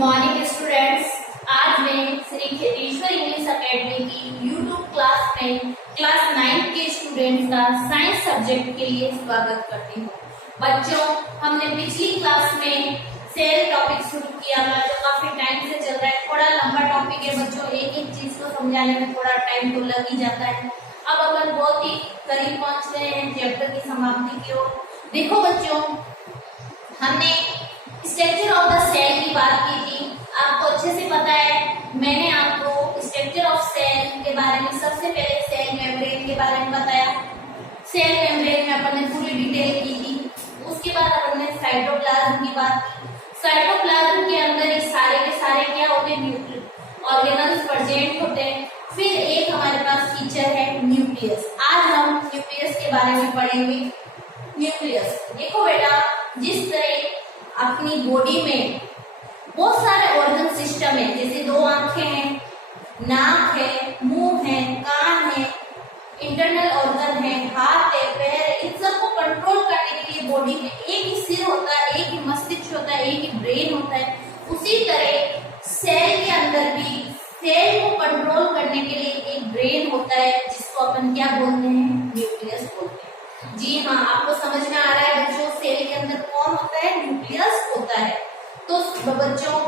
Morning students. आज मैं Shri Kheteshwar English academy की यूट्यूब क्लास में क्लास 9 के स्टूडेंट्स का साइंस सब्जेक्ट के लिए स्वागत करती हूँ। बच्चों, हमने पिछली क्लास में सेल टॉपिक शुरू किया था जो काफी टाइम से चल रहा है। थोड़ा लंबा टॉपिक है बच्चों, एक एक चीज को समझाने में थोड़ा टाइम तो लग ही जाता है। अब अपन बहुत ही करीब पहुंच रहे हैं चैप्टर की समाप्ति की ओर। देखो बच्चों, हमने स्ट्रक्चर ऑफ द सेल की बात की थी, आपको अच्छे से पता है। मैंने आपको स्ट्रक्चर ऑफ सेल के बारे में सबसे पहले सेल मेम्ब्रेन के बारे में बताया। सेल मेम्ब्रेन में अपन ने पूरी डिटेल की थी। उसके बाद अपन ने साइटोप्लाज्म की बात की। साइटोप्लाज्म के अंदर ये सारे के सारे क्या होते हैं, ऑर्गेनल्स प्रेजेंट होते हैं। फिर एक हमारे पास फीचर है न्यूक्लियस। आज हम न्यूक्लियस के बारे में पढ़ेंगे। न्यूक्लियस देखो बेटा, जिस तरह अपनी बॉडी में बहुत सारे ऑर्गन सिस्टम है, जैसे 2 आंखें हैं, नाक है, मुंह है, कान है, इंटरनल ऑर्गन है, हाथ है, पैर है, इन सबको कंट्रोल करने के लिए बॉडी में एक ही सिर होता है, एक ही मस्तिष्क होता है, एक ही ब्रेन होता है। उसी तरह सेल के अंदर भी सेल को कंट्रोल करने के लिए एक ब्रेन होता है, जिसको अपन क्या बोलते हैं, न्यूक्लियस बोलते हैं। जी हाँ, आपको समझ में आ रहा है बच्चों, सेल के अंदर कौन होता है, न्यूक्लियस होता है। तो बच्चों,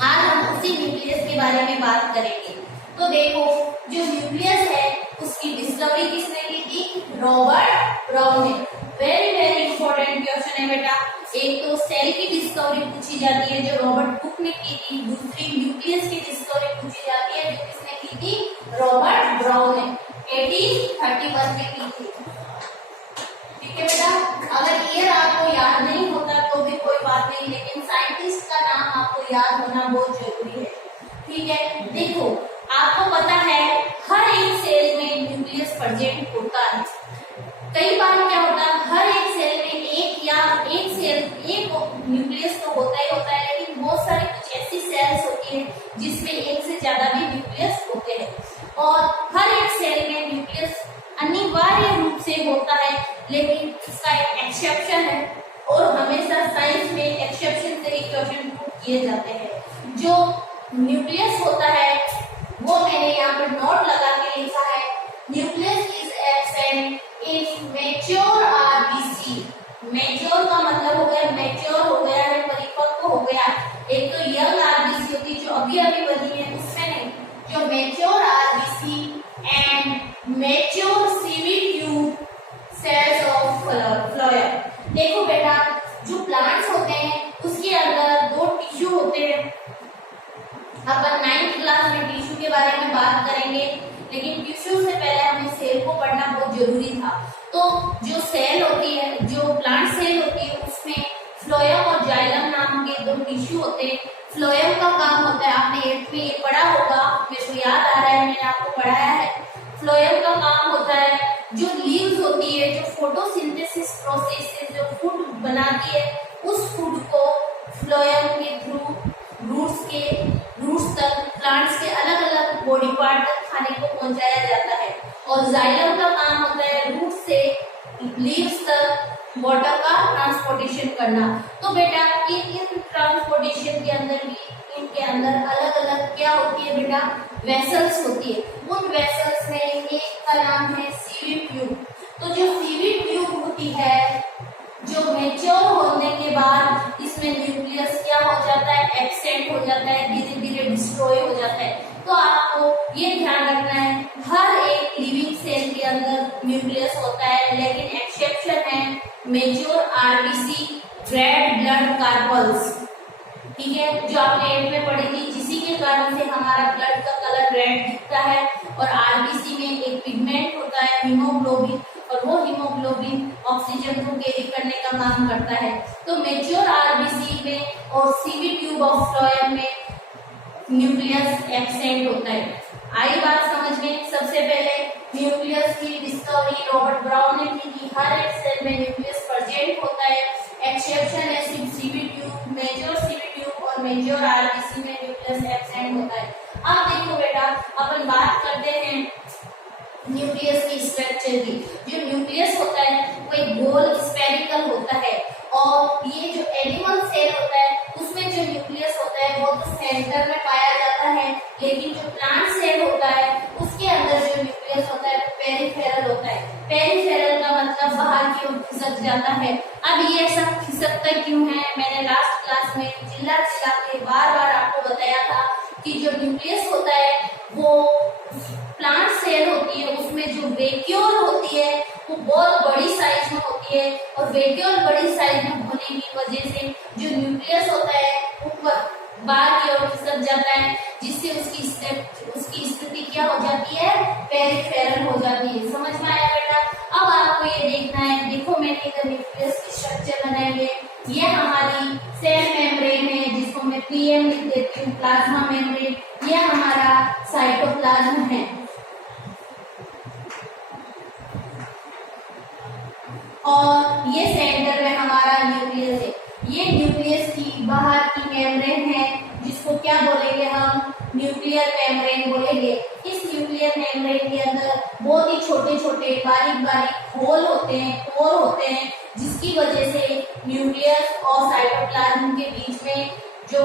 आज हम उसी न्यूक्लियस के बारे में बात करेंगे। तो देखो, जो न्यूक्लियस है उसकी डिस्कवरी किसने की थी, रॉबर्ट ब्राउन ने। वेरी वेरी इंपॉर्टेंट क्वेश्चन है बेटा। एक तो सेल की डिस्कवरी पूछी जाती है जो रॉबर्ट हुक ने की थी, दूसरी न्यूक्लियस की डिस्कवरी पूछी जाती है जो किसने की थी, रॉबर्ट ब्राउन ने 1831 में की थी। ठीक है बेटा, अगर ईयर आपको याद नहीं होता तो भी कोई बात नहीं, लेकिन साइंटिस्ट का नाम आपको याद होना बहुत जरूरी है। ठीक है, देखो आपको पता है हर एक सेल में न्यूक्लियस प्रेजेंट होता है। कई बार क्या होता है, हर एक सेल में एक न्यूक्लियस तो होता ही होता है, लेकिन बहुत सारी कुछ ऐसी सेल्स होती है जिसमें एक से ज्यादा भी न्यूक्लियस होते हैं। और हर एक सेल में न्यूक्लियस अनिवार्य रूप से होता है, लेकिन इसका एक एक्सेप्शन है और हमेशा साइंस में एक्सेप्शन से ही क्वेश्चन पुट किए जाते हैं। जो न्यूक्लियस होता है वो मैंने यहाँ पर नोट लगा के लिखा है, nucleus is absent if mature RBC. Mature का मतलब हो गया, मैच्योर हो गया है, परिपक्व हो गया। एक तो यंग आरबीसी होती है जो अभी अभी बनी है, उसमें नहीं, जो mature RBC and mature CV tube cells of phloem. देखो बेटा, जो प्लांट्स होते हैं उसके अंदर 2 टिश्यू होते हैं। अपन 9th क्लास में टिश्यू के बारे में बात करेंगे, लेकिन टिश्यू से पहले हमें सेल को पढ़ना बहुत जरूरी था। तो जो सेल होती है, जो प्लांट सेल होती है, उसमें फ्लोएम और जाइलम नाम के 2 टिश्यू होते हैं। फ्लोएम का काम होता है, आपने 8th में ये पढ़ा होगा, मेरे को याद आ रहा है, मैंने आपको पढ़ाया है। फ्लोएम का काम होता है, जो लीव्स होती है, जो फोटोसिंथेसिस प्रोसेस से जो फूड बनाती है, उस फूड को फ्लोएम के थ्रू रूट्स तक, प्लांट्स के अलग अलग बॉडी पार्ट तक खाने को पहुंचाया जाता है। और जाइलम का काम होता है रूट से लीव्स तक वाटर का ट्रांसपोर्टेशन करना। तो बेटा, इन ट्रांसपोर्टेशन के अंदर भी इनके अंदर अलग अलग क्या होती है बेटा, वेसल्स होती है। उन वेसल्स में एक का नाम है सीवी ट्यूब। तो जो सीवी ट्यूब होती है, जो मैच्योर होने के बाद इसमें न्यूक्लियस क्या हो जाता है, एब्सेंट हो जाता है, धीरे धीरे डिस्ट्रॉय हो जाता है। तो आपको ये ध्यान रखना है, हर एक लिविंग सेल के अंदर न्यूक्लियस होता है, लेकिन एक्सेप्शन है mature RBC, red blood carpals. ठीक है, जो आपने 8th में पढ़ी थी, जिसी के कारण से हमारा ब्लड का कलर रेड दिखता है। और आरबीसी में एक पिगमेंट होता है हीमोग्लोबिन, और वो हीमोग्लोबिन ऑक्सीजन को कैरी करने का काम करता है। तो मैच्योर आरबीसी में और सीवी ट्यूब ऑफ फ्लोएम में न्यूक्लियस एब्सेंट होता है। आई बात समझ में। सबसे पहले न्यूक्लियस की डिस्कवरी रॉबर्ट ब्राउन ने की थी। हर एक सेल में न्यूक्लियस प्रेजेंट होता है, एक्सेप्शन है सिर्फ sieve tube, mature sieve tube और मेजर आरबीसी में न्यूक्लियस एब्सेंट होता है। अब देखो बेटा, अपन बात करते हैं न्यूक्लियस की स्ट्रक्चर की। जो न्यूक्लियस होता है वो एक गोल स्फेरिकल होता है, और ये जो एनिमल सेल होता है उसमें जो न्यूक्लियस न्यूक्लियस होता है वो तो सेंटर में पाया जाता है, लेकिन जो प्लांट सेल होता है उसके अंदर जो न्यूक्लियस होता है वो पेरिफेरल होता है। पेरिफेरल का मतलब बाहर की ओर खिसक जाता है। अब ये सब खिसकता क्यों है, मैंने लास्ट क्लास में चिल्ला चिल्ला के बार बार आपको बताया था कि जो न्यूक्लियस होता है वो प्लांट सेल होती है, उसमें जो वैक्यूल होती है वो बहुत बड़ी साइज में होती है, और वैक्यूल बड़ी साइज में होने की वजह से जो न्यूक्लियस होता है ऊपर बाहर की ओर खिसक जाता है, जिससे उसकी स्थिति क्या हो जाती है, पेरिफेरल हो जाती है। समझ में आया बेटा? अब आपको ये देखना है, देखो मैंने इधर न्यूक्लियस की स्ट्रक्चर बनाई है। ये हमारी सेल मेम्ब्रेन है जिसको मैं पीएम लिख देती हूँ, प्लाज्मा मेम्ब्रेन। ये हमारा साइटोप्लाज्म है, और ये सेंटर में हमारा न्यूक्लियस है। ये न्यूक्लियस की बाहर की मेम्ब्रेन है जिसको क्या बोलेंगे हम, न्यूक्लियर मेम्ब्रेन बोलेंगे। इस न्यूक्लियर मेम्ब्रेन के अंदर बहुत ही छोटे छोटे बारीक बारीक होल होते हैं, पोर होते हैं, जिसकी वजह से न्यूक्लियस और साइटोप्लाज्म के बीच में जो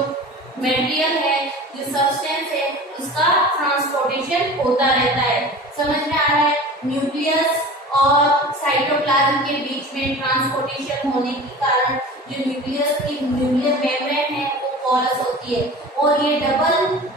मटेरियल है, जो सब्सटेंस है, उसका ट्रांसपोर्टेशन होता रहता है। समझ में आ रहा है? न्यूक्लियस और साइटोप्लाज्म के बीच में ट्रांसपोर्टेशन होने के कारण जो न्यूक्लियस की न्यूक्लियर मेम्ब्रेन है वो पोरस होती है, और ये डबल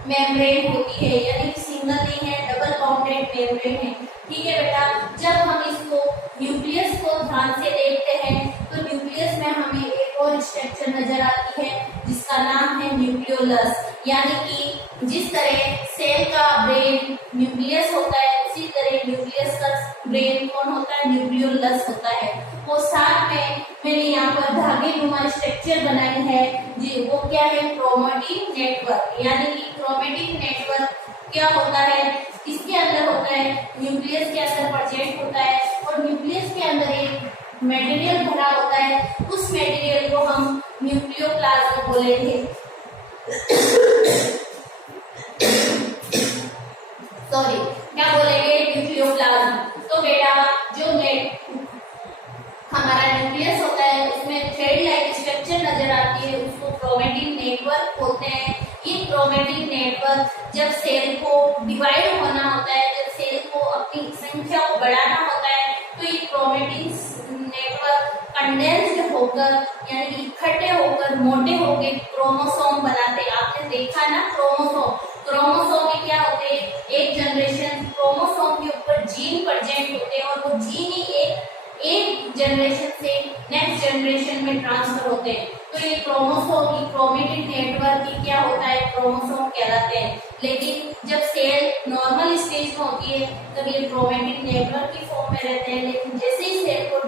मेम्ब्रेन होती है, यानी सिंगल नहीं है, डबल बाउंडेड मेम्ब्रेन है। ठीक है बेटा? जब हम इसको न्यूक्लियस को ध्यान से देखते हैं तो न्यूक्लियस में हमें एक और स्ट्रक्चर नजर आती है जिसका नाम है न्यूक्लियोलस। यानी कि जिस तरह सेल का ब्रेन न्यूक्लियस होता है, उसी तरह न्यूक्लियस का ब्रेन कौन होता है, न्यूक्लियोलस होता है। वो साथ में मैंने यहाँ पर धागे नुमा स्ट्रक्चर बनाई है जी, वो क्या है, क्रोमैटिन नेटवर्क। यानी कि क्रोमैटिन नेटवर्क क्या होता है, इसके अंदर होता है, न्यूक्लियस के अंदर प्रेजेंट होता है, और न्यूक्लियस के अंदर एक मटेरियल भरा होता है, उस मटेरियल को हम न्यूक्लियोप्लाज्म बोलेंगे। सॉरी, क्या बोलेंगे, न्यूक्लियोप्लाज्म। तो बेटा जो हमारा न्यूक्लियस होता है उसमें थ्रेड लाइक स्ट्रक्चर नजर आती है, उसको क्रोमैटिन नेटवर्क बोलते हैं। ये क्रोमैटिन नेटवर्क जब सेल को डिवाइड होना होता है, जब सेल को अपनी संख्या को बढ़ाना होता है, तो ये क्रोमैटिन नेटवर्क कंडेंस्ड होकर, यानी इकट्ठे होकर, मोटे होकर क्रोमोसोम बनाते हैं। आपने देखा ना क्रोमोसोम, क्रोमोसोम में क्या होते हैं, एक जनरेशन क्रोमोसोम के ऊपर जीन प्रेजेंट होते हैं, और वो जीन ही एक जनरेशन से नेक्स्ट जनरेशन में ट्रांसफर होते हैं। तो ये क्रोमोसोम की क्रोमैटिन नेटवर्क की क्या होता है, क्रोमोसोम कहलाते हैं। लेकिन जब सेल नॉर्मल स्टेज में होती है तब ये क्रोमैटिन नेटवर्क की फॉर्म में रहते हैं, लेकिन जैसे ही सेल को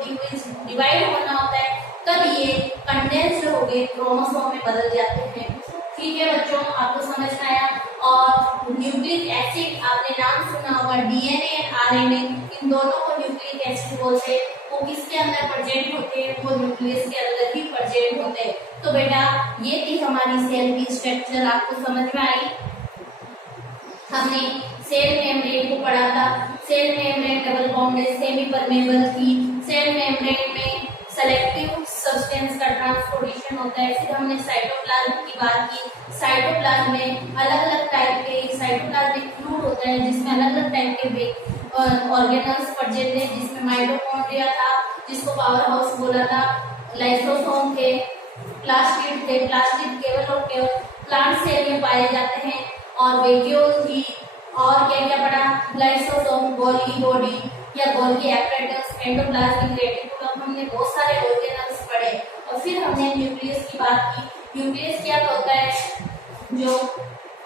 डिवाइड होना होता है तब ये कंडेंस्ड हो गए क्रोमोसोम में बदल जाते हैं। ठीक है बच्चों, आपको समझ में आया? और न्यूक्लिक एसिड आपने नाम सुना होगा, डीएनए और आरएनए, इन दोनों को न्यूक्लिक एसिड बोलते हैं। वो किसके अंदर प्रेजेंट होते हैं, वो न्यूक्लियस के अंदर ही प्रेजेंट होते हैं। तो बेटा ये थी हमारी सेल की स्ट्रक्चर, आपको समझ में आई? हमने सेल मेम्ब्रेन को पढ़ा था। Cell membrane double bounded semi permeable की, सेल मेम्ब्रेन में सेलेक्टिव सब्सटेंस का ट्रांसपोर्टेशन होता है। फिर हमने साइटोप्लाज्म की बात की। साइटोप्लाज्म में अलग अलग टाइप के साइटोप्लाज्मिक फ्लूइड होता है, जिसमें अलग अलग टाइप के ऑर्गेनल्स प्रेजेंट है, जिसमें माइटोकॉन्ड्रिया था, जिसको पावर हाउस बोला था, लाइसोसोम थे, प्लास्टिड थे। प्लास्टिड केवल और केवल प्लांट सेल में पाए जाते हैं, और वैक्यूल थी, और क्या क्या पढ़ा, लाइसोसोम, गोल्गी बॉडी या गोल्गी एपरेटस, एंडोप्लाज्मिक रेटिकुलम, हमने बहुत सारे ऑर्गेनल्स पढ़े। और फिर हमने न्यूक्लियस की बात की। न्यूक्लियस क्या होता है, जो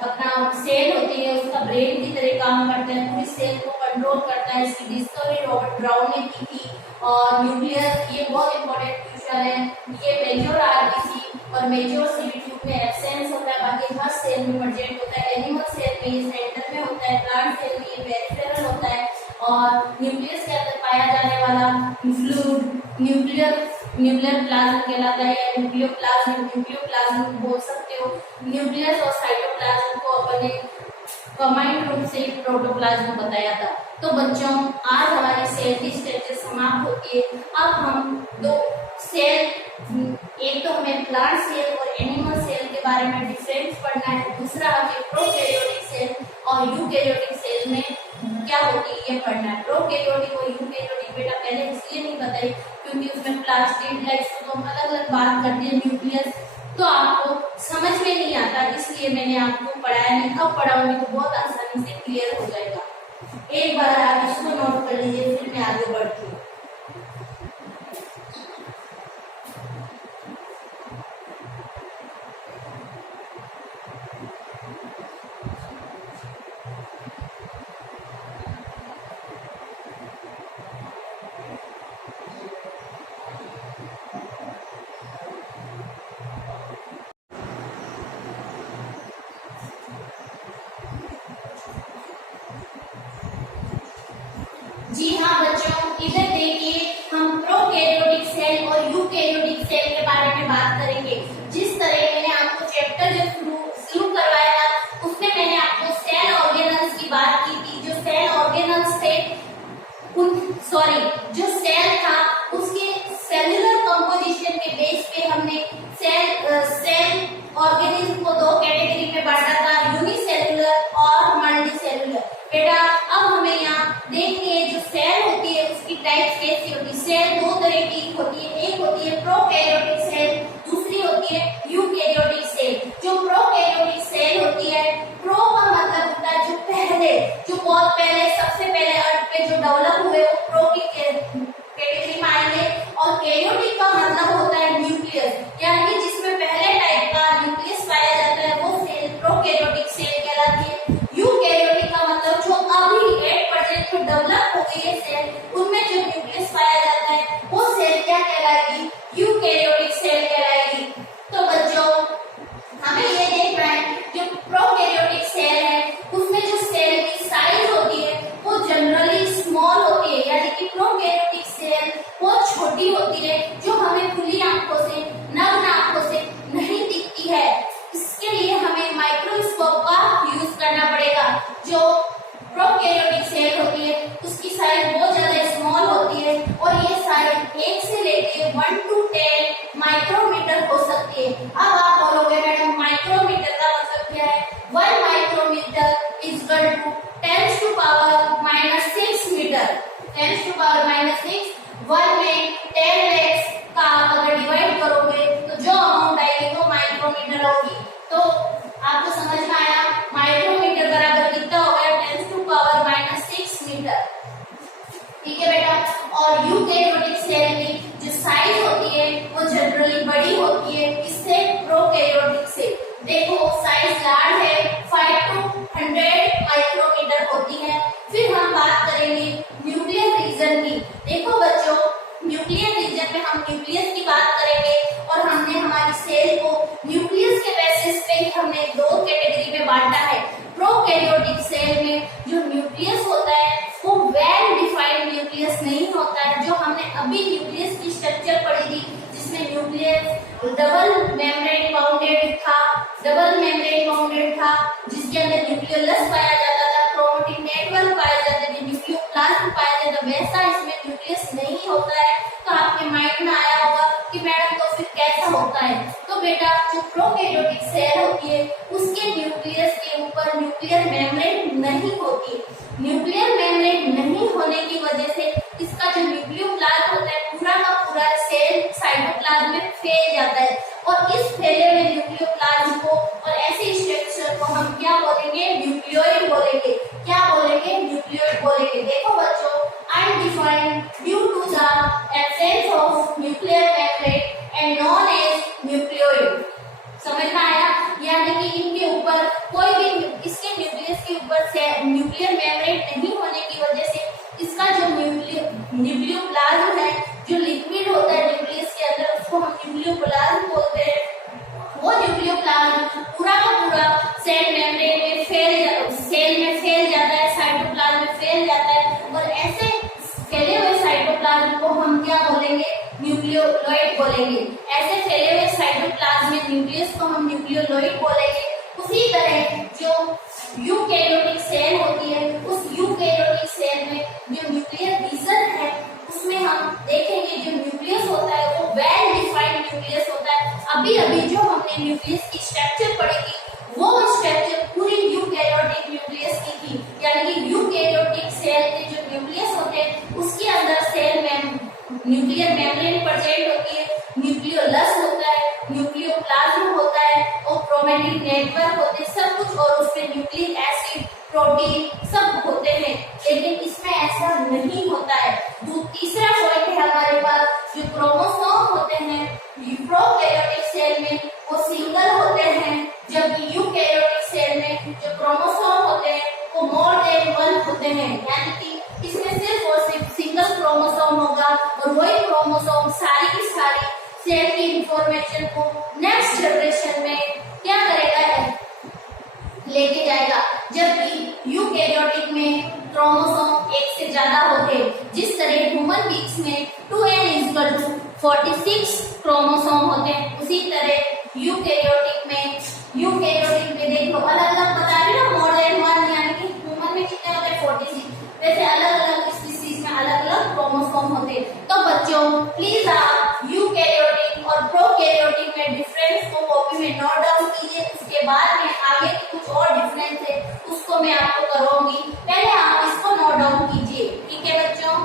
अपना सेल होती है उसका ब्रेन की तरह काम करता है, पूरी सेल को कंट्रोल करता है। इसकी डिस्कवरी रॉबर्ट ब्राउन ने की थी। और न्यूक्लियस ये बहुत इंपॉर्टेंट क्वेश्चन है, ये मेजर आरबीसी और मेजर सीवी ट्यूब में एब्सेंस होता है, बाकी हर सेल में प्रेजेंट होता है। एनिमल सेल में ये सेंटर में होता है, प्लांट सेल में ये पेरिफेरल होता है। और न्यूक्लियस के अंदर पाया जाने वाला फ्लूइड न्यूक्लियर प्लाज्म कहलाता है, या न्यूक्लियोप्लाज्म बोल सकते हो। न्यूक्लियस और साइटोप्लाज्म को अपने कंबाइंड रूप से प्रोटोप्लाज्म बताया था। तो बच्चों आज हमारी सेल की स्ट्रक्चर समाप्त होती है। अब हम दो सेल, एक तो हमें प्लांट सेल और एनिमल सेल के बारे में डिफरेंस पढ़ना है। दूसरा हमें प्रोकैरियोटिक सेल और यूकैरियोटिक सेल में क्या होती है ये पढ़ना है। प्रोकैरियोटिक और यूकैरियोटिक बेटा पहले इसलिए नहीं बताई क्योंकि उसमें प्लास्टिड लाइक तो हम अलग अलग बात करते हैं, न्यूक्लियस तो आपको समझ में नहीं आता, इसलिए मैंने आपको पढ़ाया नहीं। अब पढ़ाऊंगी तो बहुत आसानी से क्लियर हो जाएगा। एक बार आप इसको नोट कर लीजिए, फिर मैं आगे बढ़ती हूँ। जी हाँ बच्चों, इधर देखिए हम प्रोकैरियोटिक सेल और यूकैरियोटिक सेल के बारे में बात करेंगे। जिस तरह मैंने आपको चैप्टर जो शुरू करवाया था उसमें मैंने आपको सेल ऑर्गेनल्स की बात की थी। जो सेल ऑर्गेनल्स थे जो सेल था उसके सेलुलर कंपोजिशन के बेस पे हमने सेल ऑर्गेनिज्म को दो कैटेगरी में बांटा था, यूनिसेलुलर और मल्टीसेलुलर। बेटा अब हमें यहाँ देखिए जो सेल होती है उसकी टाइप्स कैसी होती है। सेल दो तरह की होती है, एक होती है प्रोकैरियोटिक सेल, दूसरी होती है यूकैरियोटिक सेल। जो प्रोकैरियोटिक सेल होती है, प्रो का मतलब होता है जो पहले, जो बहुत पहले सबसे पहले अर्थ पे जो डेवलप हुए वो प्रो की कैटेगरी में आएंगे। और कैरियोटिक का मतलब होता है न्यूक्लियस, यानी जिसमें पहले टाइप का न्यूक्लियस पाया जाता है वो सेल प्रोकैरियोटिक सेल कहलाती है। यूकैरियोटिक का मतलब जो अभी एट परसेंट जो डेवलप हो गई है सेल उनमें जो न्यूक्लियस पाया जाता है वो सेल क्या कहलाएगी, यूकैरियोटिक सेल कहलाएगी। तो बच्चों हमें ये देखना है जो प्रोकैरियोटिक सेल है उसमें जो सेल की साइज होती है वो जनरली स्मॉल होती है, यानी कि प्रोकैरियोटिक सेल वो छोटी होती है जो हमें खुली आंखों से, नग्न आंखों से नहीं दिखती है। इसके लिए हमें माइक्रोस्कोप का यूज करना पड़ेगा। जो प्रोकैरियोटिक सेल होती है उसकी साइज बहुत ज्यादा स्मॉल होती है और ये साइज 1 से लेके 1 to 10 माइक्रोमीटर हो सकती है। अब आप बोलोगे मैडम माइक्रोमीटर का मतलब क्या है? 1 micrometre is equal to 10 to power -6 metre. 10 to power -6 1 में 10 lakhs का आप अगर डिवाइड करोगे तो जो अमाउंट आएगी वो माइक्रोमीटर होगी। तो आपको समझ में आया माइक्रोमीटर बराबर कितना होगा? 10 to power -6 मीटर। ठीक है बेटा। और यूकैरियोटिक सेल की जो साइज होती है वो जनरली बड़ी होती है, इससे प्रोकैरियोटिक से देखो साइज लार्ज है, 5 to 100 माइक्रोमीटर होती है। फिर हम बात करेंगे न्यूक्लियर रीजन की। देखो बच्चों न्यूक्लियर रीजन में हम न्यूक्लियस की बात करेंगे और हमने हमारी सेल को न्यूक्लियस के बेसिस पे ही हमने दो कैटेगरी में बांटा है। प्रोकैरियोटिक सेल में जो न्यूक्लियस होता है वो वेल डिफाइंड न्यूक्लियस नहीं होता है। जो हमने अभी न्यूक्लियस की स्ट्रक्चर पढ़ी थी जिसमें न्यूक्लियस डबल मेम्ब्रेन बाउंडेड था, जिसके अंदर न्यूक्लियोलस पाया जाता था, क्रोमैटिन नेटवर्क पाए जाते थे, न्यूक्लियोप्लाज्म पाया जाता था, वैसा इसमें न्यूक्लियस नहीं होता है। तो आपके माइंड में आया होगा कि मैडम तो फिर कैसा होता है? तो बेटा जो प्रोकैरियोटिक सेल होती है उसके न्यूक्लियस के ऊपर न्यूक्लियर मेम्ब्रेन नहीं होती। न्यूक्लियर मेम्ब्रेन नहीं होने की वजह से इसका जो न्यूक्लियोप्लाज्म होता है पूरा का पूरा सेल साइटोप्लाज्म में फैल जाता है और इस फैले हुए न्यूक्लियोप्लाज्म को और ऐसे स्ट्रक्चर को हम क्या बोलेंगे? न्यूक्लियोइड बोलेंगे। क्या बोलेंगे? न्यूक्लियोइड बोलेंगे। देखो बच्चों undefined due to the absence of nuclear membrane and known as nucleoid. समझ में आया? यानी कि इनके ऊपर कोई भी इसके न्यूक्लियस के ऊपर से न्यूक्लियर मेम्ब्रेन नहीं होने की वजह से इसका जो न्यूक्लियोप्लाज्म है, जो लिक्विड होता है न्यूक्लियस के अंदर उसको हम न्यूक्लियोप्लाज्म बोलते हैं। वो न्यूक्लियोप्लाज्म पूरा का पूरा सेल मेम्ब्रेन में फैल जाता है, साइटोप्लाज्म में फैल जाता है और ऐसे फैले हुए साइटोप्लाज्म को हम क्या बोलेंगे? न्यूक्लियोलॉइड बोलेंगे। ऐसे फैले हुए साइटोप्लाज्म में न्यूक्लियस को हम न्यूक्लियोलॉइड बोलेंगे। उसी तरह जो यूकैरियोटिक सेल होती है उस यूकैरियोटिक सेल में जो न्यूक्लियर रीजन है उसमें हम देखेंगे जो न्यूक्लियस होता है वो वेल डिफाइंड न्यूक्लियस होता है। अभी जो हमने न्यूक्लियस की स्ट्रक्चर यानी कि यूकेरियोटिक सेल के जो न्यूक्लियस होते हैं उसके अंदर सेल में न्यूक्लियर मेम्ब्रेन प्रेजेंट होती है, न्यूक्लियोलस होता है, न्यूक्लियोप्लाज्म होता है और क्रोमैटिन नेटवर्क होते हैं, सब कुछ, और उसमें न्यूक्लिक एसिड, प्रोटीन सब होते हैं। लेकिन इसमें ऐसा नहीं होता है। तीसरा पॉइंट है हमारे पास, जो क्रोमोसोम होते हैं प्रोकैरियोटिक सेल में वो सिंगल होते हैं, जबकि यूकैरियोटिक सेल में जो क्रोमोसोम होते हैं वो मोर देन वन होते हैं, यानी कि इसमें सिर्फ और सिर्फ सिंगल क्रोमोसोम होगा और वही क्रोमोसोम सारी की सारी सेल की इंफॉर्मेशन को नेक्स्ट जनरेशन में क्या करेगा, लेके जाएगा। जबकि यूकैरियोटिक में क्रोमोसोम एक से ज्यादा होते हैं, जिस तरह ह्यूमन बींग्स में 2n 46 क्रोमोसोम होते हैं, उसी तरह यूकैरियोटिक में देख लो अलग अलग बता रही ना, मोर देन वन, यानी कि ह्यूमन में कितने होते हैं 46, वैसे अलग अलग स्पीशीज में अलग अलग क्रोमोसोम होते हैं। तो बच्चों प्लीज आप यूकैरियोटिक और प्रोकैरियोटिक में डिफरेंस को कॉपी में नोट डाउन कीजिए, उसके बाद में आगे की कुछ और डिफरेंस है उसको मैं आपको करूंगी, पहले आप इसको नोट डाउन कीजिए, ठीक है बच्चों।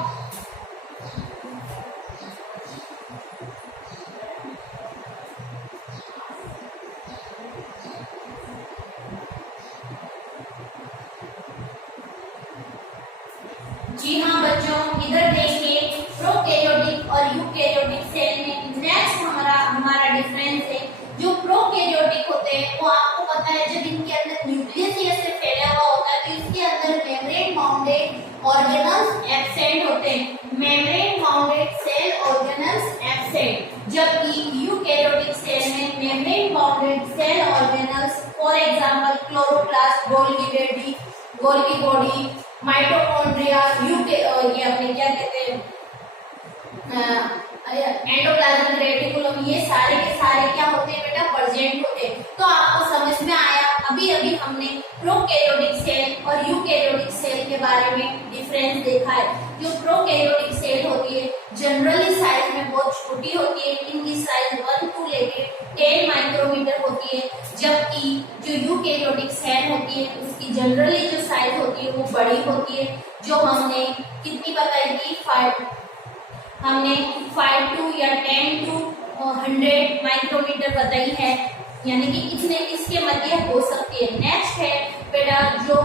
जी हाँ बच्चों, इधर देखिए प्रोकैरियोटिक और यूकैरियोटिक सेल में नेक्स्ट हमारा डिफरेंस है। जो प्रोकैरियोटिक होते हैं वो आपको पता है, जब इनके अंदर न्यूक्लियस ऐसे फैला हुआ होता है तो इसके अंदर मेम्ब्रेन बाउंडेड ऑर्गेनल्स एब्सेंट होते हैं, membrane bounded cell organelles absent, जबकि यूकैरियोटिक सेल में membrane bounded cell organelles, for example chloroplast, Golgi body, mitochondria, ये अपने क्या कहते हैं एंडोप्लाज्मिक रेटिकुलम, ये सारे के सारे क्या होते हैं बेटा, प्रेजेंट होते हैं। तो आपको समझ में आया, अभी अभी हमने प्रोकैरियोटिक सेल और यूकैरियोटिक सेल के बारे में डिफरेंस देखा है। जो प्रोकैरियोटिक सेल होती है जनरली साइज में बहुत छोटी होती है, इनकी साइज 1 to लेके 10 माइक्रोमीटर होती है, जबकि जो यूकैरियोटिक सेल होती है उसकी जनरली जो साइज होती है वो बड़ी होती है, जो हमने कितनी बताई थी, 5 to या 10 to 100 माइक्रोमीटर बताई है, यानी कि इतने इसके मध्य हो सकती है। नेक्स्ट है बेटा, जो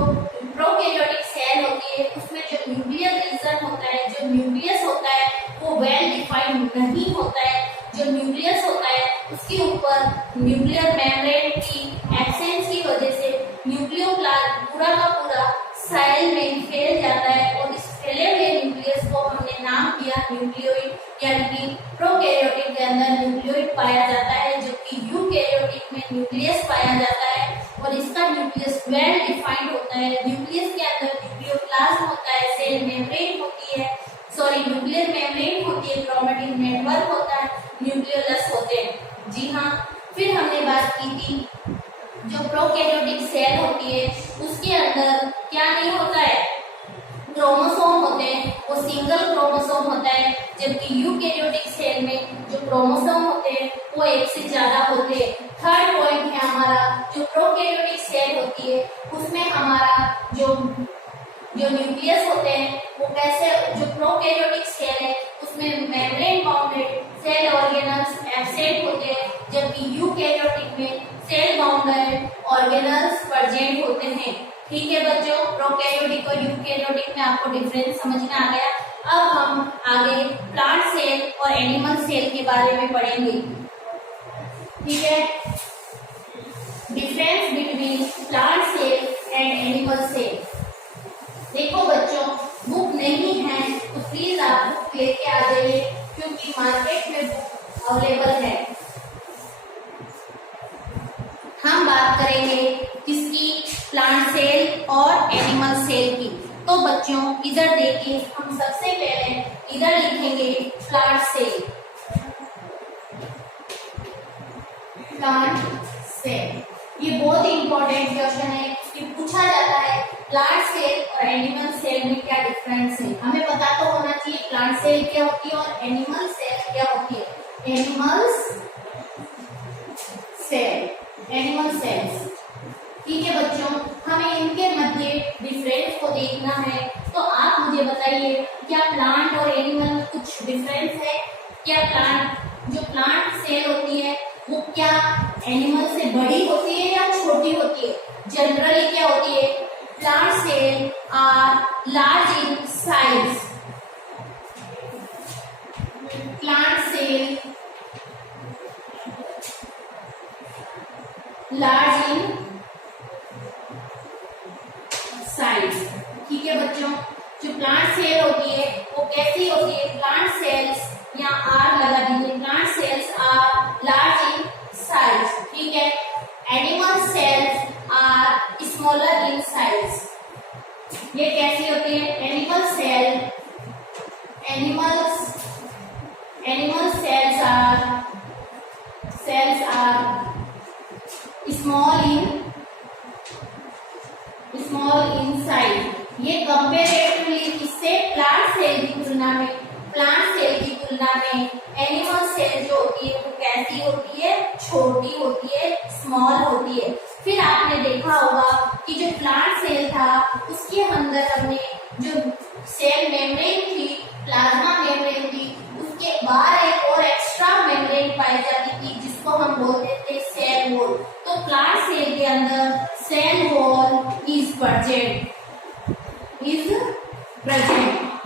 प्रोकैरियोटिक सेल होती है उसमें जो न्यूक्लियर रीजन होता है, जो न्यूक्लियस होता है वो वेल डिफाइंड नहीं होता है। जो न्यूक्लियस होता है उसके ऊपर न्यूक्लियर मेम्ब्रेन की एब्सेंस की वजह से न्यूक्लियोप्लाज्म पूरा का पूरा सेल में फैल जाता है, और इस फैले हुए न्यूक्लियस को हमने नाम दिया न्यूक्लियोइड, यानी कि प्रोकैरियोटिक के अंदर न्यूक्लियोइड पाया जाता है, जबकि यूकैरियोटिक में न्यूक्लियस पाया जाता है और इसका न्यूक्लियस वेल डिफाइंड होता है। न्यूक्लियस के अंदर न्यूक्लियोप्लाज्म होता है, सेल मेम्ब्रेन होती है, न्यूक्लियर मेम्ब्रेन होती है, क्रोमैटिन नेटवर्क होता है, न्यूक्लियोलस होते हैं। जी हाँ, फिर हमने बात की थी जो प्रोकैरियोटिक सेल होती है उसके अंदर क्या नहीं होता है, क्रोमोसोम होते हैं, वो सिंगल क्रोमोसोम होता है, जबकि यूकैरियोटिक सेल में जो क्रोमोसोम होते हैं वो एक से ज्यादा होते हैं। थर्ड पॉइंट है हमारा, जो प्रोकैरियोटिक सेल होती है उसमें हमारा जो न्यूक्लियस होते हैं वो कैसे, जो प्रोकैरियोटिक सेल है उसमें membrane bounded cell organelles absent होते हैं, जबकि यूकैरियोटिक में सेल बाउंडेड ऑर्गेनल्स प्रेजेंट होते हैं। ठीक है बच्चों, प्रोकैरियोटिक और यूकैरियोटिक में आपको डिफरेंस समझ में आ गया। अब हम आगे प्लांट सेल और एनिमल सेल के बारे में पढ़ेंगे। ठीक है, difference between plant cell and animal cell. देखो बच्चों, बुक नहीं है तो प्लीज आप बुक लेके आ जाइए, क्योंकि मार्केट में बुक अवेलेबल है। हम बात करेंगे किसकी, प्लांट सेल और एनिमल सेल की। तो बच्चों इधर देखिए, हम सबसे पहले इधर लिखेंगे प्लांट सेल। प्लांट सेल ये बहुत ही इंपॉर्टेंट क्वेश्चन है कि पूछा जाता है प्लांट सेल और एनिमल सेल में क्या डिफरेंस है। हमें पता तो होना चाहिए प्लांट सेल क्या होती है और एनिमल सेल क्या होती है। Animal sales. ठीक है बच्चों, हमें इनके मध्य डिफरेंस को देखना है तो आप मुझे बताइए, क्या प्लांट और एनिमल में कुछ डिफरेंस है? क्या जो प्लांट सेल होती है वो क्या एनिमल से बड़ी होती है या छोटी होती है? जनरली क्या होती है? Plant cell are large in size. Plant cell large in size. ठीक है बच्चों, जो प्लांट सेल होती है वो कैसी होती है? प्लांट सेल्स, यहाँ आर लगा दीजिए, plant cells are large in size. ठीक है, animal cells are smaller in size. ये कैसी होती है? Animal cells are small in size. ये कंपेरेटिवली इससे प्लांट सेल की तुलना में एनिमल सेल जो होती है वो कैसी होती है? छोटी होती है, स्मॉल होती है। फिर आपने देखा होगा कि जो प्लांट सेल था उसके अंदर हमने जो सेल मेम्ब्रेन थी, प्लाज्मा मेम्ब्रेन थी, उसके बाहर एक और एक्स्ट्रा मेम्ब्रेन पाई जाती थी जिसको हम बोलते थे सेल वॉल। तो प्लांट सेल के अंदर cell wall is present.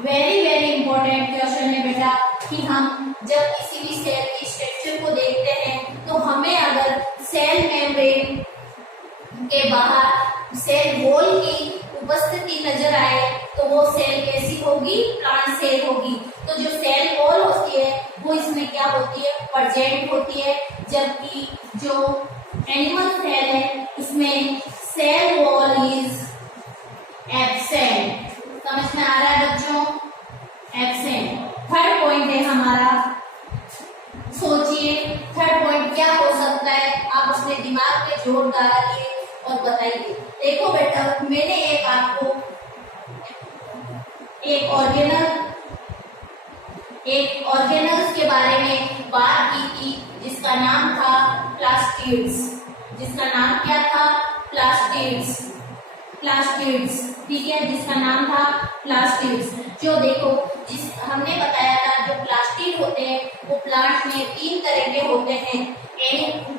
Very very important question है बेटा कि हम जब किसी भी सेल की स्ट्रक्चर को देखते हैं तो हमें अगर सेल मेम्ब्रेन के बाहर सेल वॉल की उपस्थिति नजर आए तो वो सेल कैसी होगी? प्लांट सेल होगी। तो जो सेल वॉल होती है वो इसमें क्या होती है? प्रेजेंट होती है, जबकि जो एनिमल सेल है उसमें सेल वॉल इज एब्सेंट। समझ में आ रहा है बच्चों? एब्सेंट। थर्ड पॉइंट है हमारा, सोचिए थर्ड पॉइंट क्या हो सकता है? आप अपने दिमाग में जोर डालिए और बताइए। देखो बेटा, मैंने आपको एक ऑर्गेनल्स के बारे में बात की थी जिसका नाम था प्लास्टिड्स। जिसका नाम क्या था? प्लास्टिड्स। ठीक है, जिसका नाम था प्लास्टिड्स। जो देखो, जिस हमने बताया था जो प्लास्टिड होते हैं वो प्लांट में 3 तरह के होते हैं।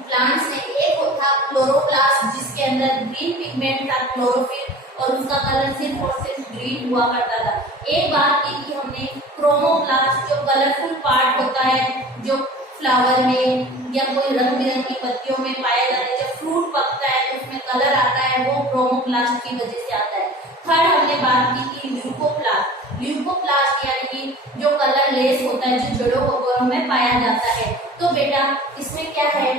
प्लांट्स में एक होता क्लोरोप्लास्ट जिसके अंदर ग्रीन पिगमेंट था, क्लोरोफिल, और उसका कलर सिर्फ और सिर्फ ग्रीन हुआ करता था। एक बात की थी हमने क्रोमोप्लास्ट, जो कलरफुल पार्ट होता है, जो फ्लावर में या कोई रंग बिरंगी पत्तियों में पाया जाता है। जब फ्रूट पकता है तो उसमें कलर आता है, वो क्रोमोप्लास्ट की वजह से आता है। थर्ड हमने बात की थी ल्यूकोप्लास्ट यानी कि जो कलर लेस होता है, जो जड़ों वगैरह में पाया जाता है। तो बेटा इसमें क्या है?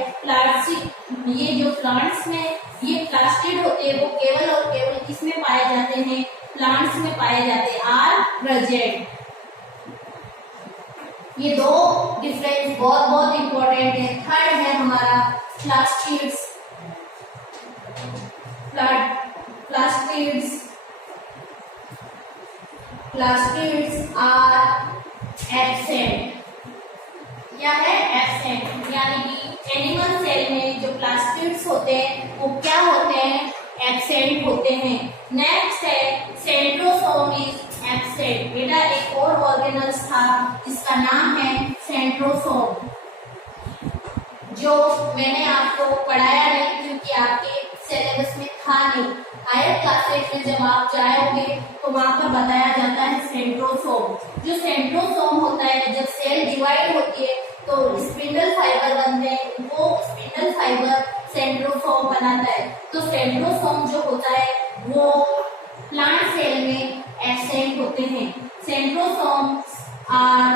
ये जो प्लांट्स में ये प्लास्टिड होते हैं वो केवल और केवल किसमें पाए जाते हैं? प्लांट्स में पाए जाते हैं, आर प्रेजेंट। ये दो डिफरेंस बहुत बहुत इंपॉर्टेंट है। थर्ड है हमारा प्लास्टिड्स आर एब्सेंट। क्या है? एब्सेंट, यानी कि एनिमल सेल में जो प्लास्टिड्स होते हैं वो क्या होते हैं? एब्सेंट होते हैं। नेक्स्ट है सेंट्रोसोम इज एब्सेंट। बेटा एक और ऑर्गेनल्स था जिसका नाम है सेंट्रोसोम, जो मैंने आपको पढ़ाया नहीं क्योंकि आपके सिलेबस में था नहीं। हायर क्लासेस में जब आप जाओगे तो वहां पर बताया जाता है सेंट्रोसोम। जो सेंट्रोसोम होता है, जब सेल डिवाइड होती है तो स्पिंडल फाइबर बनते हैं, वो स्पिंडल फाइबर सेंट्रोसोम बनाता है। तो सेंट्रोसोम जो होता है वो प्लांट सेल में एब्सेंट होते हैं। Centrosomes are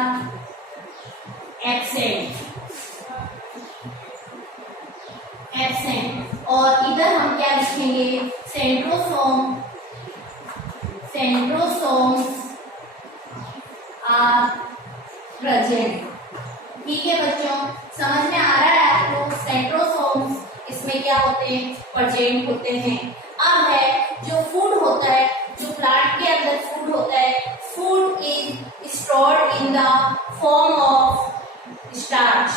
absent. और इधर हम क्या लिखेंगे? Centrosomes are present. ठीक है बच्चों, समझ में आ रहा है आपको? सेंट्रोसोम्स इसमें क्या होते हैं? प्रेजेंट होते हैं। अब है जो फूड होता है, जो प्लांट के अंदर फूड होता है, food is stored in the form of starch.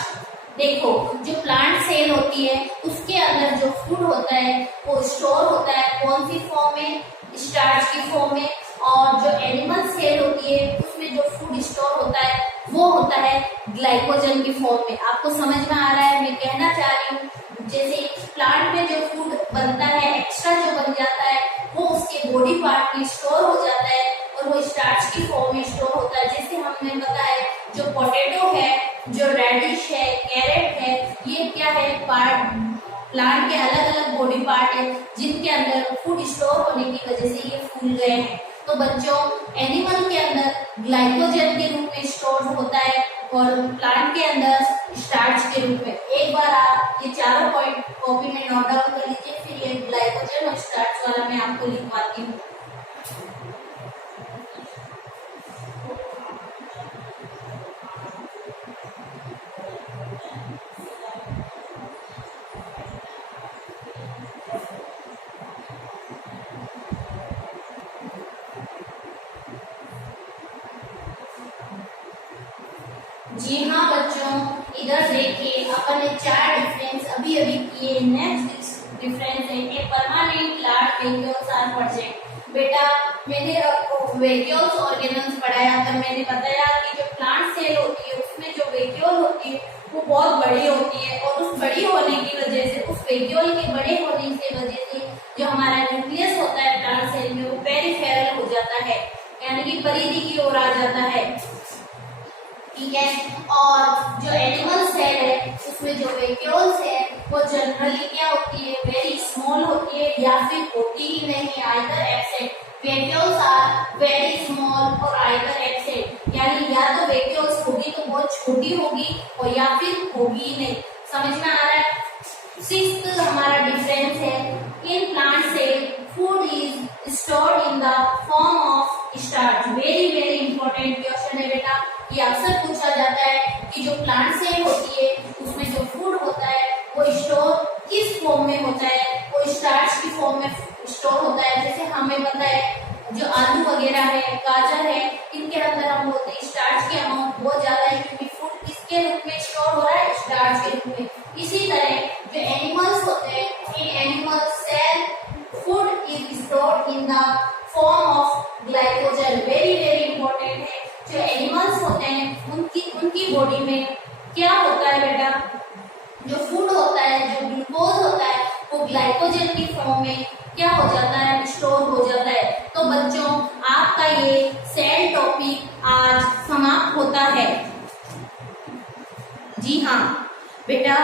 देखो जो प्लांट सेल होती है उसके अंदर जो फूड होता है वो स्टोर होता है कौन सी फॉर्म में, स्टार्च की फॉर्म में, और जो एनिमल सेल होती है उसमें जो फूड स्टोर होता है वो होता है ग्लाइकोजन की फॉर्म में। आपको समझ में आ रहा है मैं कहना चाह रही हूँ? जैसे प्लांट में जो फूड बनता है, एक्स्ट्रा जो बन जाता है वो उसके बॉडी पार्ट में स्टोर हो जाता है और वो स्टार्च की फॉर्म में स्टोर होता है। जैसे हमने बताया जो पोटैटो है, जो रेडिश है, कैरेट है, ये क्या है, पार्ट प्लांट के अलग अलग बॉडी पार्ट है जिनके अंदर फूड स्टोर होने की वजह से ये फूल गए हैं। तो बच्चों एनिमल के अंदर ग्लाइकोजन के रूप में स्टोर होता है और प्लांट के अंदर स्टार्च के रूप में। एक बार आप ये चारों पॉइंट कॉपी में नोट डाउन कर लीजिए, फिर ये ग्लाइकोजन और स्टार्च वाला मैं आपको लिखवाती हूँ। जी हाँ बच्चों, इधर देखिए अपन ने चार डिफरेंस अभी किए। नेक्स्ट डिफरेंस है कि permanent large vacuoles are present. बेटा मैंने आपको वेक्यूल्स ऑर्गेनल्स पढ़ाया था, मैंने बताया कि जो प्लांट सेल होती है उसमें जो वेक्यूल होती है वो बहुत बड़ी होती है और उस बड़ी होने की वजह से, उस वेक्यूल के बड़े होने की वजह से जो हमारा न्यूक्लियस होता है प्लांट सेल में वो पेरिफेरल हो जाता है, यानी कि परिधि की ओर आ जाता है। ठीक है, और जो एनिमल सेल है उसमें जो वेक्यूल्स है वो जनरली क्या होती है, वेरी स्मॉल होती है या फिर होती ही नहीं, either absent. Vacuoles are very small और आइदर एब्सेंट, यानी या तो वेक्यूल्स होगी तो बहुत छोटी होगी और या फिर होगी ही नहीं। समझ में आ रहा है? सिक्स्थ हमारा डिफरेंस है, in plant cell food is stored in the form of starch. Very very important question है बेटा, ये अक्सर पूछा जाता है कि जो प्लांट सेल होती है उसमें जो फूड होता है वो स्टोर किस फॉर्म में होता है, वो स्टार्च की फॉर्म में स्टोर होता है। जैसे हमें पता है जो आलू वगैरह है, गाजर है, इनके अंदर हम बोलते हैं स्टार्च की अमाउंट बहुत ज्यादा है क्योंकि फूड किसके रूप में स्टोर हो रहा है, स्टार्च के रूप में। इसी तरह जो एनिमल्स होते हैं, in animal cell food is stored in the form of glycogen. Very very important है, जो एनिमल्स होते हैं उनकी बॉडी में क्या होता है बेटा, जो फूड होता है, जो ग्लूकोज होता है वो ग्लाइकोजन की फॉर्म में क्या हो जाता है, स्टोर हो जाता है। तो बच्चों आपका ये सेल टॉपिक आज समाप्त होता है। जी हाँ बेटा,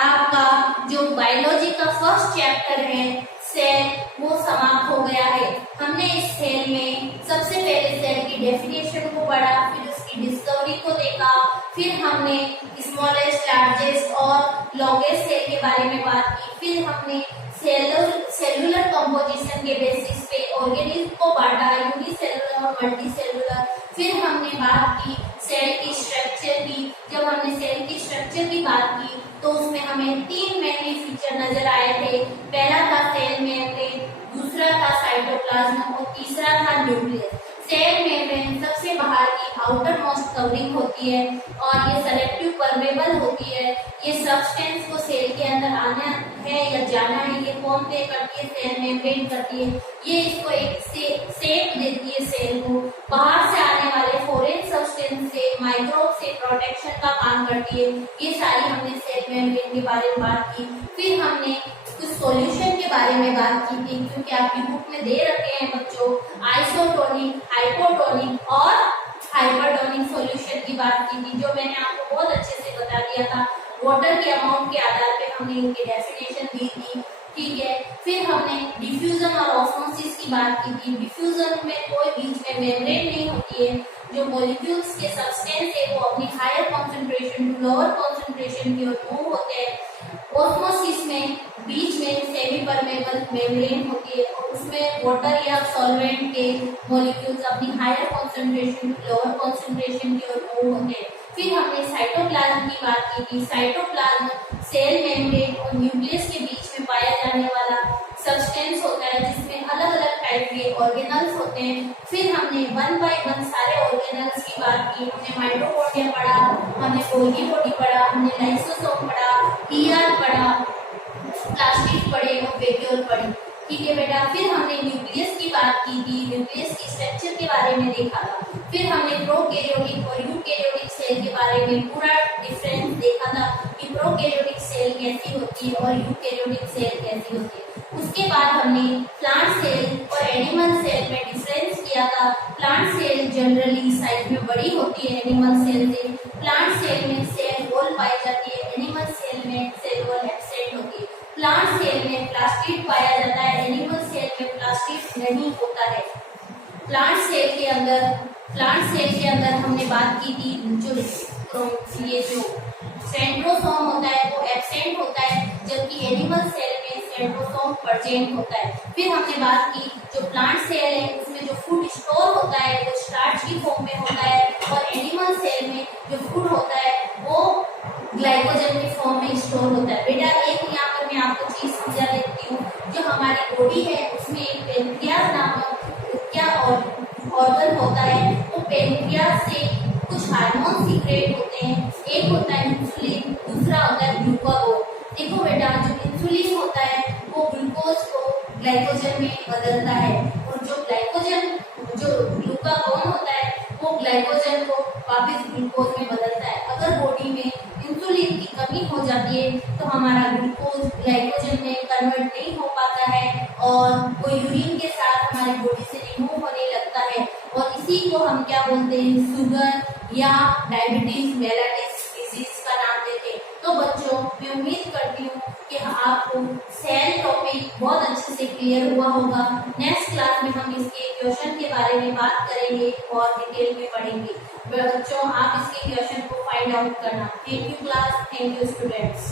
आपका जो बायोलॉजी का फर्स्ट चैप्टर है सेल वो समाप्त हो गया है। हमने इस सेल में सबसे पहले सेल की डेफिनेशन को पढ़ा, फिर उसकी डिस्कवरी को देखा, फिर हमने स्मॉलेस्ट, लार्जेस्ट और लॉन्गेस्ट सेल के बारे में बात की, फिर हमने सेलुलर कंपोजिशन के बेसिस पे ऑर्गेनिज्म को बांटा, यूनिसेलुलर और मल्टीसेलुलर। फिर हमने बात की सेल की स्ट्रक्चर की। जब हमने सेल की स्ट्रक्चर की बात की तो उसमें हमें तीन मेनली फीचर नजर आए थे। पहला था सेल मेम्ब्रेन, दूसरा था साइटोप्लाज्म और तीसरा था न्यूक्लियस। सेल मेम्ब्रेन सबसे बाहर की आउटर मोस्ट कवरिंग होती है और ये सेलेक्टिव परमेबल होती है। ये सब्सटेंस को सेल के अंदर आना है या जाना है ये कौन तय करती है, सेल मेम्ब्रेन करती है। ये इसको एक शेप देती है सेल को। बाहर से आने वाले फॉरेन सब्सटेंस से, माइक्रोब से प्रोटेक्शन का काम करती है। ये सारी हमने सेल मेम्ब्रेन के बारे में बात की। फिर हमने कुछ सॉल्यूशन के बारे में बात की थी क्योंकि आपकी बुक में दे रखे हैं बच्चों आइसोटोनिक, हाइपोटोनिक और हाइपरटोनिक सॉल्यूशन की बात की थी, जो मैंने आपको बहुत अच्छे से बता दिया था। वाटर के अमाउंट के आधार पे हमने इनकी डेफिनेशन दी थी। ठीक है, फिर हमने डिफ्यूजन और ऑस्मोसिस की बात की थी। डिफ्यूजन में कोई बीच में मेम्ब्रेन नहीं होती है, जो मॉलिक्यूल्स के सब्सटेंस है वो अपनी higher concentration to lower concentration की ओर मूव होते हैं। ऑस्मोसिस में बीच में सेमी परमेबल मेम्ब्रेन होती है और उसमें वाटर या सॉल्वेंट के मॉलिक्यूल्स अपनी higher concentration to lower concentration की ओर मूव होते हैं। फिर हमने साइटोप्लाज्म की बात की थी। साइटोप्लाज्म सेल मेम्ब्रेन और न्यूक्लियस के बीच में पाया जाने वाला सब्सटेंस होता है जिसमें अलग अलग टाइप के ऑर्गेनल्स होते हैं। फिर हमने 1 बाय 1 सारे ऑर्गेनल्स की बात की। हमने माइटोकॉन्ड्रिया पढ़ा, हमने गोल्गी बॉडी पढ़ा, हमने लाइसोसोम पढ़ा, ईआर पढ़ा, प्लास्टिक पढ़े और वेक्यूल पढ़ी। ठीक है बेटा, फिर हमने न्यूक्लियस की बात की थी, न्यूक्लियस की स्ट्रक्चर के बारे में देखा था। फिर हमने प्रोकैरियोटिक और यूकैरियोटिक सेल के बारे में पूरा डिफरेंस देखा था कि प्रोकैरियोटिक सेल कैसी होती है और यूकैरियोटिक सेल कैसी होती है। उसके बाद हमने प्लांट सेल और एनिमल सेल में डिफरेंस किया था। प्लांट सेल जनरली साइज में बड़ी होती है एनिमल सेल से। प्लांट सेल में सेल वॉल पाई जाती है, एनिमल सेल में सेल वॉल एब्सेंट होती है। प्लांट सेल में प्लास्टिड पाया जाता है, एनिमल सेल में प्लास्टिड नहीं होता है। प्लांट सेल के अंदर हमने बात की थी ये जो सेंट्रोसोम होता है वो एब्सेंट होता है, जबकि एनिमल सेल में सेंट्रोसोम प्रेजेंट होता है। फिर हमने बात की जो प्लांट सेल है उसमें जो फूड स्टोर होता है वो स्टार्च की फॉर्म में होता है, और एनिमल सेल में जो फूड होता है वो ग्लाइकोजन की फॉर्म में स्टोर होता है। बेटा एक यहाँ पर मैं आपको चीज समझा देती हूँ, जो हमारी बॉडी है उसमें एक पेनक्रियास नामक क्या ऑर्गन होता है। वो पेनक्रियास से कुछ हार्मोन सीक्रेट होते हैं, एक होता है इंसुलिन, दूसरा होता है ग्लूकागोन। देखो बेटा, जो इंसुलिन होता है वो ग्लूकोज को ग्लाइकोजन में बदलता है, और जो ग्लूकागोन होता है वो ग्लाइकोजन को वापस ग्लूकोज में बदलता है। अगर बॉडी में इंसुलिन की कमी हो जाती है तो हमारा ग्लूकोज ग्लाइकोजन में कन्वर्ट नहीं हो पाता है, और वो यूरिन के साथ हमारी बॉडी से रिमूव होने लगता है, और इसी को हम क्या बोलते हैं, शुगर या डायबिटीज मेलाइटिस डिजीज का नाम देते हैं। तो बच्चों, मैं उम्मीद करती हूँ कि आपको सेल टॉपिक बहुत अच्छे से क्लियर हुआ होगा। नेक्स्ट क्लास में हम इसके क्वेश्चन के बारे में बात करेंगे और डिटेल में पढ़ेंगे। बच्चों, आप इसके क्वेश्चन को फाइंड आउट करना। Thank you class, thank you students.